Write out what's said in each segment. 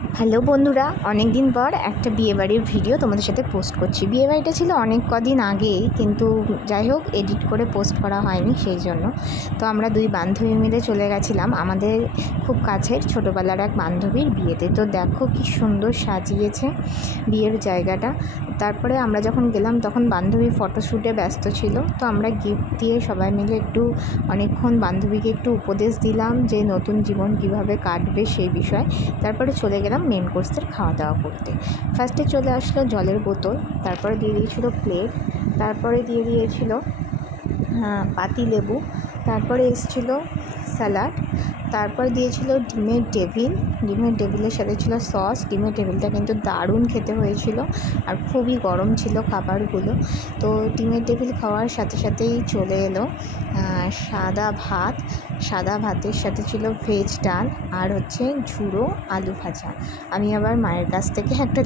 Hello বন্ধুরা, অনেক দিন পর একটা বিয়েবাড়ির ভিডিও তোমাদের সাথে পোস্ট করছি। বিয়েবাড়িটা ছিল অনেক কদিন আগেই, কিন্তু যাই হোক এডিট করে পোস্ট করা হয়নি সেই জন্য। তো আমরা দুই বান্ধবী মিলে চলে গেছিলাম আমাদের খুব কাছের ছোটোবেলার এক বান্ধবীর বিয়েতে। তো দেখো কি সুন্দর সাজিয়েছে বিয়ের জায়গাটা। তারপরে আমরা যখন গেলাম তখন বান্ধবী ফটোশ্যুটে ব্যস্ত ছিল। তো আমরা গিফট দিয়ে সবাই মিলে একটু অনেকক্ষণ বান্ধবীকে একটু উপদেশ দিলাম যে নতুন জীবন কিভাবে কাটবে সেই বিষয়ে। তারপরে চলে গেলাম মেন কোর্সের খাওয়া দাওয়া করতে। ফার্স্টে চলে আসলো জলের বোতল, তারপরে দিয়ে দিয়েছিল প্লেট, তারপরে দিয়ে দিয়েছিল পাতিলেবু, তারপরে এসেছিলো স্যালাড, তারপর দিয়েছিল ডিমের টেবিলের সাথে ছিল সস। ডিমের টেবিলটা কিন্তু দারুণ খেতে হয়েছিল আর খুবই গরম ছিল খাবারগুলো। তো ডিমের টেবিল খাওয়ার সাথে সাথেই চলে এলো সাদা ভাতের সাথে ছিল ভেজ ডাল আর হচ্ছে ঝুড়ো আলু ভাজা। আমি আবার মায়ের কাছ থেকে একটা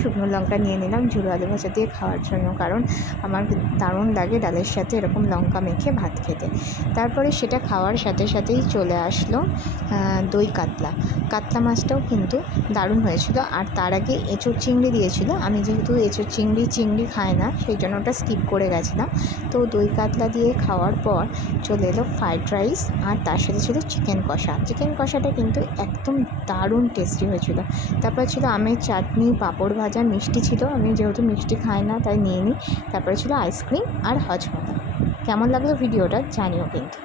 শুকনো লঙ্কা নিয়ে নিলাম ঝুড়ো আলু ভাজা দিয়ে খাওয়ার জন্য, কারণ আমার দারুণ লাগে ডালের সাথে এরকম লঙ্কা মেখে ভাত খেতে। তারপরে সেটা খাওয়ার সাথে সাথেই চলে আসলো দই কাতলা মাছটাও কিন্তু দারুণ হয়েছিল। আর তার আগে এঁচোড় চিংড়ি দিয়েছিল। আমি যেহেতু এঁচোড় চিংড়ি খাই না, সেই জন্য ওটা স্কিপ করে গেছিলাম। তো দই কাতলা দিয়ে খাওয়ার পর চলে এলো ফ্রাইড রাইস, আর তার সাথে ছিল চিকেন কষাটা কিন্তু একদম দারুণ টেস্টি হয়েছিল। তারপর ছিল আমের চাটনি, পাঁপড় ভাজা, মিষ্টি ছিল। আমি যেহেতু মিষ্টি খাই না তাই নিয়ে নিই। তারপরে ছিল আইসক্রিম আর হজমোলা। কেমন লাগলো ভিডিওটা জানিও কিন্তু।